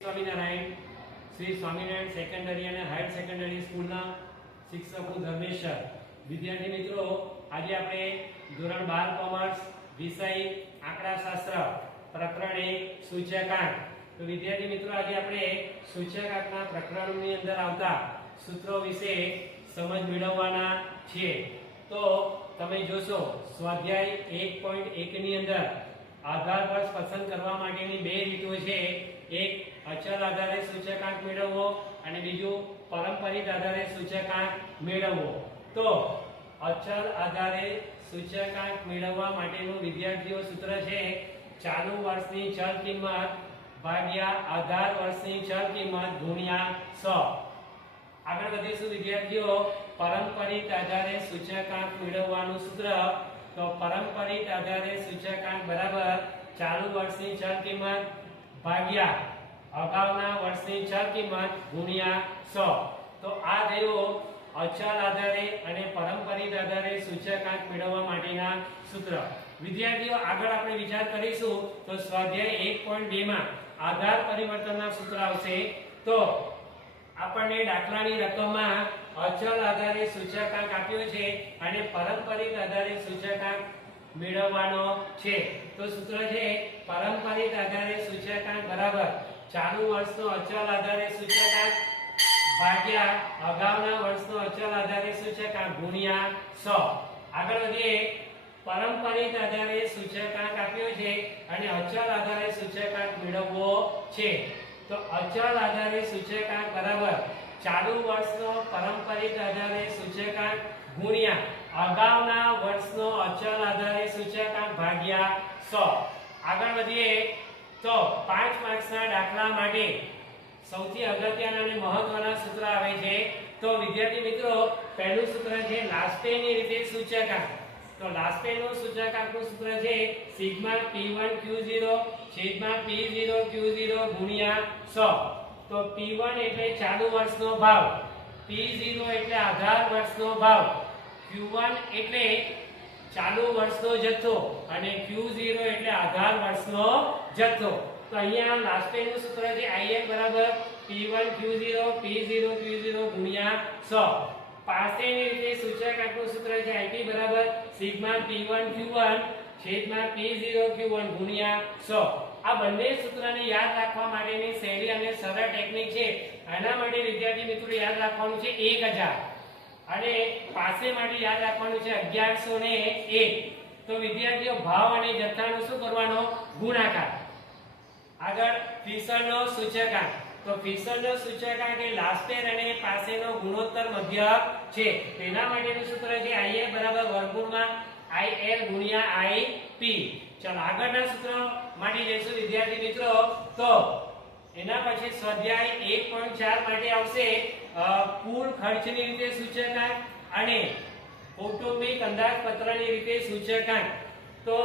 Swaminarayan Shri Swaminarayan secondary અને higher secondary સ્કૂલના શિક્ષક હું ધર્મેશ સર. વિદ્યાર્થી મિત્રો, આજે આપણે ધોરણ 12 કોમર્સ વિષય આંકડાશાસ્ત્ર પ્રકરણ 1 સૂચકાંક. તો વિદ્યાર્થી મિત્રો, આજે આપણે સૂચકાંકના પ્રકરણની અંદર આવતા સૂત્રો વિશે સમજ મેળવવાના છીએ. તો તમે જોશો સ્વાધ્યાય 1.1 ની અંદર આધાર વર્ષ પસંદ કરવા માટેની બે રીતો છે. એક અચલ આધારે સૂચકાંક મેળવવો અને બીજું પારંપરિક આધારે સૂચકાંક મેળવવો. તો અચલ આધારે સૂચકાંક મેળવવા માટેનું વિદ્યાર્થીઓ સૂત્ર છે ચાલુ વર્ષની ચલ કિંમત ભાગ્યા આધાર વર્ષની ચલ કિંમત ગુણ્યા 100. આગળ વધીશું વિદ્યાર્થીઓ. પારંપરિક આધારે સૂચકાંક મેળવવાનું સૂત્ર. તો પારંપરિક આધારે સૂચકાંક બરાબર ચાલુ વર્ષની ચલ કિંમત ભાગ્યા અગાઉના વર્ષની ચલ કિંમત ગુણ્યા 100. તો આ થયું અચલ આધારે અને પારંપરિક આધારે સૂચકાંક મેળવવા માટેના સૂત્ર. વિદ્યાર્થીઓ, આગળ આપણે વિચાર કરીશું તો સ્વાધ્યાય 1.2 માં આધાર પરિવર્તનના સૂત્ર આવશે. તો આપણને દાખલાની રકમમાં અચલ આધારે સૂચકાંક આપ્યો છે અને પારંપરિક આધારે સૂચકાંક મેળવવાનો છે. તો સૂત્ર છે પારંપરિક આધારે સૂચકાંક બરાબર ચાલુ વર્ષનો અચલ આધારે સૂચકાંક ભાગ્યા અગાઉના વર્ષનો અચલ આધારે સૂચકાંક ગુણ્યા 100. આગળ વધીએ. પારંપરિક આધારે સૂચકાંક આપ્યો છે અને અચલ આધારે સૂચકાંક મેળવવો છે. તો અચલ આધારે સૂચકાંક બરાબર ચાલુ વર્ષનો પારંપરિક આધારે સૂચકાંક ગુણ્યા અગાઉના વર્ષનો અચલ આધારે સૂચકાંક ભાગ્યા 100. આગળ વધીએ તો 5 માર્ક્સના દાખલા માટે સૌથી અગત્યના અને મહત્વના સૂત્ર આવે છે. તો વિદ્યાર્થી મિત્રો, પહેલું સૂત્ર છે લાસ્ટેની રીતે સૂચકાંક. તો લાસ્ટેનું સૂચકાંકનું સૂત્ર છે સિગ્મા P1 Q0 છેદમાં P0 Q0 ગુણ્યા 100. તો P1 એટલે ચાલુ વર્ષનો ભાવ, P0 એટલે આધાર વર્ષનો ભાવ, Q1 એટલે ચાલુ વર્ષનો જથ્થો અને Q0 એટલે આધાર વર્ષનો જથ્થો. તો અહીંયા લાસ્ટેનું સૂત્ર છે IL બરાબર P1 Q0 P0 Q0 ગુણ્યા 100. પાસેની રીતે સૂચકાંકનું સૂત્ર છે IP બરાબર સિગ્મા P1 Q1 છેદમાં P0 Q1 ગુણ્યા 100. આ બંને સૂત્રને યાદ રાખવા માટેની સહેલી અને સરળ ટેકનિક છે. આના માટે વિદ્યાર્થી મિત્રો યાદ રાખવાનું છે 1000 અને પાસે માટે યાદ રાખવાનું છે 1101. તો વિદ્યાર્થીઓ, ભાવ અને જથ્થાનો શું કરવાનો? ગુણાકાર. આગળ ફિશરનો સૂચકાંક. તો ફિશરનો સૂચકાંક એ લાસ્ટેર અને પાસેનો ગુણોત્તર મધ્યક છે. તેના માટેનું સૂત્ર છે IA બરાબર વર્ગમૂળમાં IL ગુણ્યા IP. ચાલો આગળના સૂત્ર માટે જઈશું વિદ્યાર્થી મિત્રો. તો એના પછી સ્વાધ્યાય 1.4 માટે આવશે કુલ ખર્ચની રીતે સૂચકાંક અને કૌટુંબિક અંદાજપત્રની રીતે સૂચકાંક. તો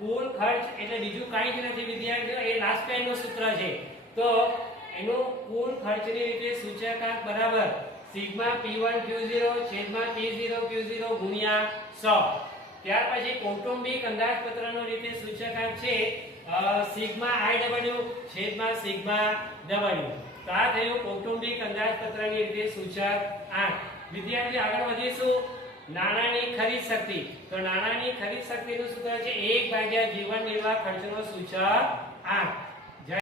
કુલ ખર્ચ એટલે બીજું કાંઈ જ નથી વિદ્યાર્થીઓ, એ લાસ્ટ ટાઈમનું સૂત્ર છે. તો એનું કુલ ખર્ચની રીતે સૂચકાંક બરાબર સિગ્મા P1 Q0 છેદમાં P0 Q0 ગુણ્યા 100. ત્યાર પછી કૌટુંબિક અંદાજપત્રનો રીતે સૂચકાંક છે સિગ્મા IW છેદમાં સિગ્મા W. તો આ થયું કૌટુંબિક અંદાજપત્રની રીતે સૂચકાંક. વિદ્યાર્થી, આગળ વધીશું. નાણાંની ખરીદ શક્તિ. તો નાણાંની ખરીદ શક્તિનું સૂત્ર છે 1 ભાગ્યા જીવન નિર્વાહ ખર્ચનો સૂચકાંક.